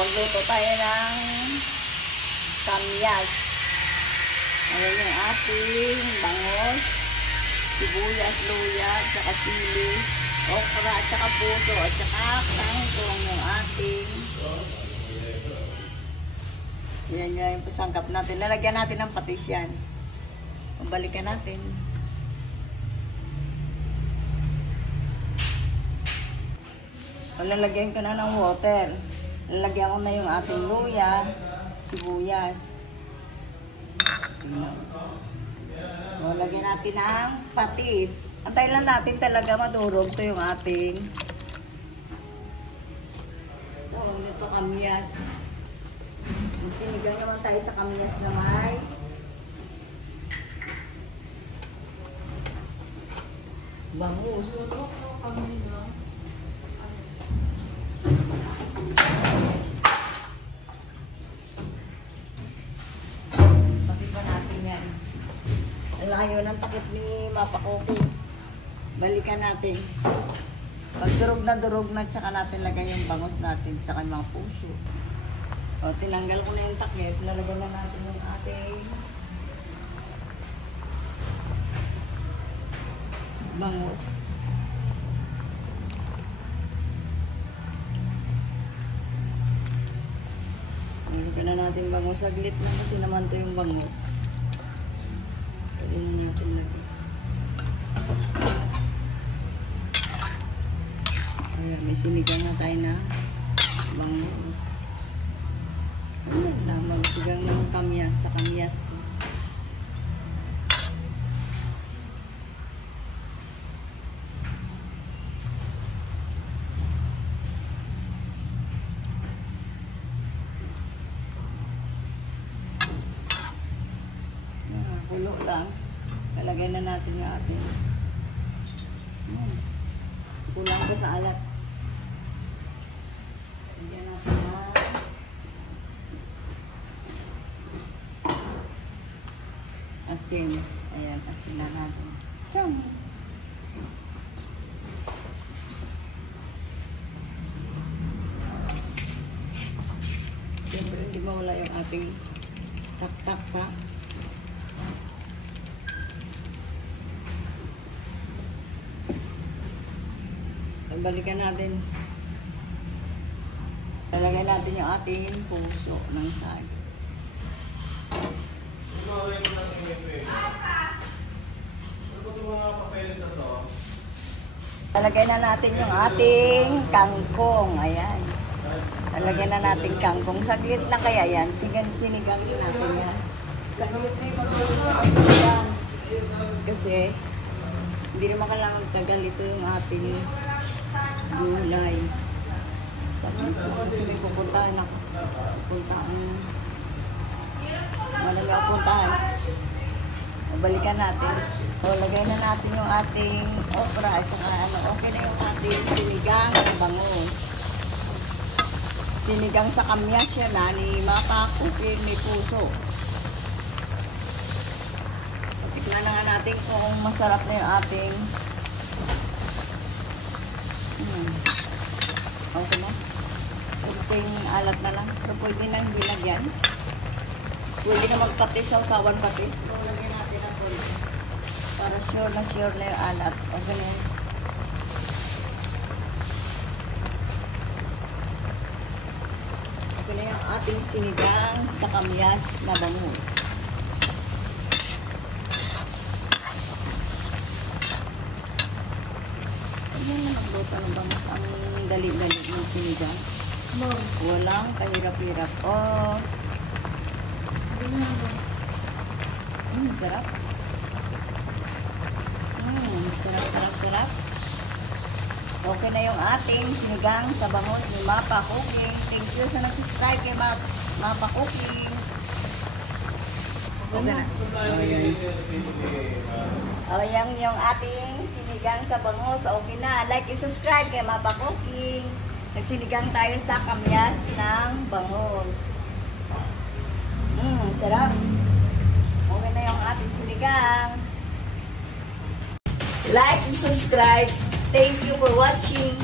magluto tayo ng kamyas. Ayan yung ating bangos, sibuyas, luya, at saka sili, okra, at saka puso, at saka kangkong yung ating. Yan yung pasangkap natin. Lalagyan natin ng patis yan. Pabalikan natin. Lalagyan ko na ng water. Lalagyan ko na yung ating luya, sibuyas. Lagyan natin ng patis. Antay lang natin talaga madurog to yung ating nito kamyas. Sinigang naman tayo sa kamyas na may bangus. Layo ng takip ni Mapa Koki. Balikan natin. Pag durog na, tsaka natin lagay yung bangus natin, tsaka yung mga puso. O, tinanggal ko na yung takip. Lalagyan na natin yung ating bangus. Lalagyan na natin bangus. Saglit na kasi naman to yung bangus. Pwede na natin lagi. Ayan, may sinigang na tayo na bangus. Ayan na, magsigang ng kamyas sa kamyas. Kulo lang. Kalagay na natin yung ating. Kulang ko sa alat. Lagyan natin na asin. Ayan, asin na natin. Tiyang! Siyempre, hindi mawala yung ating tak-tak pa. Balikan natin. Lalagay natin yung ating puso ng saging. Lalagay na natin yung ating kangkong. Ayan. Lalagay na natin kangkong. Saglit lang kaya yan. Sinigang natin yan. Saglit na yung kangkong. Kasi hindi naman kailangan tagal. Ito yung ating gulay. Saglit lang kasi may pupuntahan ako. Marami ako puntahan. Balikan natin. So, lagay na natin yung ating okra at saka okay na yung ating sinigang na bangus. Sinigang sa kamyas yan ni Mapa Koki may puso. Tignan na nga natin kung masarap na yung ating okay na. Kunting alat na lang. Pero pwede nang bilagyan. Pwede na magpatis sa usawan patis. So, lagyan natin ang konti. Para sure na yung alat. Okay na yun. Okay na yung ating sinigang sa kamyas na bangus. Ayan na magluto ng bangus. Ang dali-dali ng sinigang. Walang kahirap-hirap. Oh. Sarap. Sarap. Okay na yung ating sinigang sa bangus ni Mapa Koki. Thank you sa nag-subscribe kay Mapa Koki. Okay na. Ayan yung ating sinigang sa bangus. Okay na. Like and subscribe kay Mapa Koki. Nagsinigang tayo sa kamyas ng bangus. Sarap. Okay na yung ating sinigang. Like and subscribe. Thank you for watching.